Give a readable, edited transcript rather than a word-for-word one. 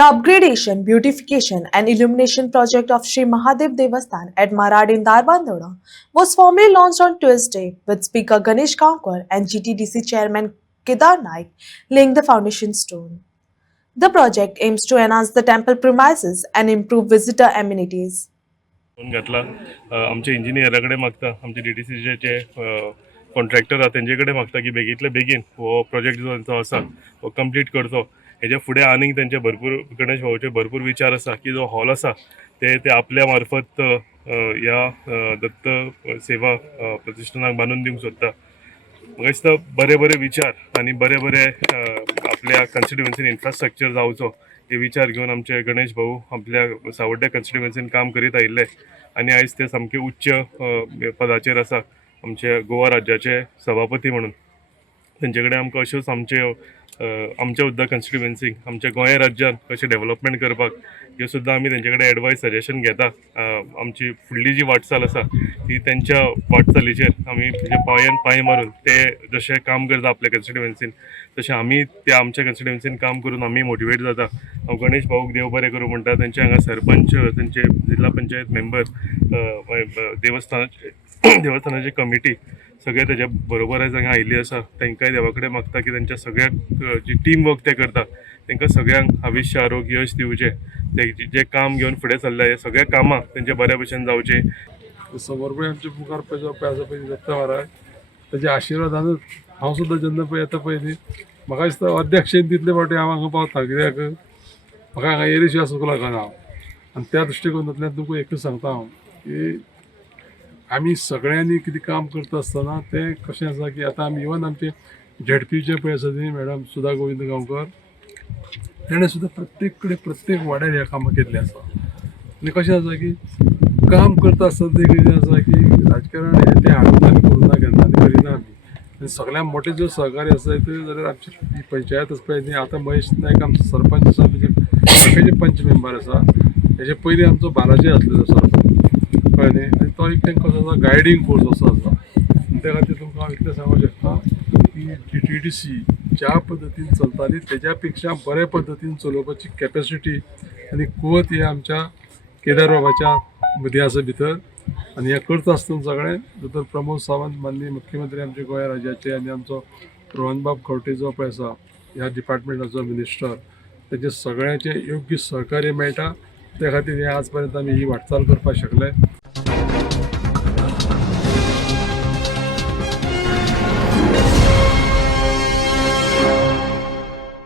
The upgradation, beautification, and illumination project of Sri Mahadev Devasthan at Marad in Darbandona was formally launched on Tuesday, with Speaker Ganesh Kankar and GTDC Chairman Kedar Naik laying the foundation stone. The project aims to enhance the temple premises and improve visitor amenities. Phone घातला आमच्या इंजिनियराकडे मागता आमचे DTCचे जे contractor आहा तेंचे कडेन मागता की बेगीतले बेगीन हो प्रोजेक्ट जो आसा हो कंप्लीट करचो. हेजे फुडें आनीक तेंचे भरपूर गणेश भाऊचे भरपूर विचार आसा की जो हॉल आसा ते आपल्या मार्फत ह्या दत्त सेवा प्रतिष्ठानाक बांदून दिवंक सोदता. म्हाका दिसता बरे बरे विचार आनी बरे बरे आपल्या कॉन्स्टिट्युएन्सीन इन्फ्रास्ट्रक्चर जावचो हे विचार घेवन आमचे गणेश भाऊ आपल्या सावड्ड्या कॉन्स्टिट्युएन्सीन काम करीत आयिल्ले आनी आयज ते सामके उच्च पदाचेर आसा आमचे गोवा राज्याचे सभापती म्हणून. तेंचे कडेन आमकां अश्योच आमच्या सुद्दां कॉन्स्टिट्युएन्सीक आमच्या गोंय राज्यान कशें डेव्हलपमेंट करपाक ह्यो सुद्दां आमी तेंचे कडेन एडवायस सजेशन घेता. आमची फुडली जी वाटचाल आसा ती तेंच्या वाटचालीचेर आमी म्हणजे पांयान पांय मारून ते जशें काम करता आपल्या कॉन्स्टिट्युएन्सीन तशें आमी त्या आमच्या कॉन्स्टिट्युएन्सीन काम करून आमी मोटिवेट जाता. हांव गणेश भाऊक देव बरें करूं म्हणटा. तेंचे हांगा सरपंच, तेंचे जिल्हा पंचायत मेंबर, देवस्थानाची कमिटी सगळे तेजे बरोबर आयज हांगा आयिल्ली आसा. तांकांय देवा कडेन मागता की तेंच्या सगळ्याक जी टीम वर्क ते करता तांकां सगळ्यांक आयुश्य आरोग्य यश दिवचें. ते जे काम घेवन फुडें चल्ल्या हे सगळे कामां तेंचे बऱ्या भशेन जावचे. समोर आमचे मुखार पळय दत्त महाराज तेजे आशिर्वादानूच हांव सुद्दां जेन्ना पळय येता पळय न्ही म्हाका दिसता अध्यक्षेन तितले फावटी हांव हांगा पावता. कित्याक म्हाका हांगा एरेशिया स्कूलाक लागून हांव आनी त्या दृश्टीकोनांतल्यान तुमकां एकूच सांगता हांव की आमी सगळ्यांनी कितें काम करता आसतना तें कशें आसा की आतां आमी इवन आमचे झेडपीचे पळय आसा न्ही मॅडम सुधा गोविंद गांवकर तेणें सुद्दां प्रत्येक कडेन प्रत्येक वाड्यार ह्या कामां केल्लीं आसा. आनी कशें आसा की काम करता आसतना तें कितें आसा की राजकारण हें तें हाडून आमी करूना केन्ना आनी करिना आमी. आनी सगळ्यान मोठे जो सहकार्य आसा ते जाल्यार आमची ही पंचायत आसा पळय न्ही आतां महेश नायक आमचो सरपंच आसा म्हणजे पंच मेंबर आसा. हेजे पयलीं आमचो बालाजी आसलेलो सरपंच कळ्ळें न्ही आनी तो एक तांकां कसो आसा गायडींग फोर्स असो आसा. त्या खातीर तुमकां हांव इतलें सांगूंक शकता की GTDC ज्या पद्दतीन चलताली तेज्या पेक्षा बऱ्या पद्दतीन चलोवपाची कॅपेसिटी आनी कुवत ही आमच्या केदार बाबाच्या मदीं आसा भितर. आनी हें करता आसतना सगळें दोतोर प्रमोद सावंत माननीय मुख्यमंत्री आमच्या गोंय राज्याचे आनी आमचो रोहनबाब खंवटे जो पळय आसा ह्या डिपार्टमेंटाचो मिनिस्टर तेजे सगळ्यांचे योग्य सहकार्य मेळटा. त्या खातीर हे आज पर्यंत आमी ही वाटचाल करपाक शकले.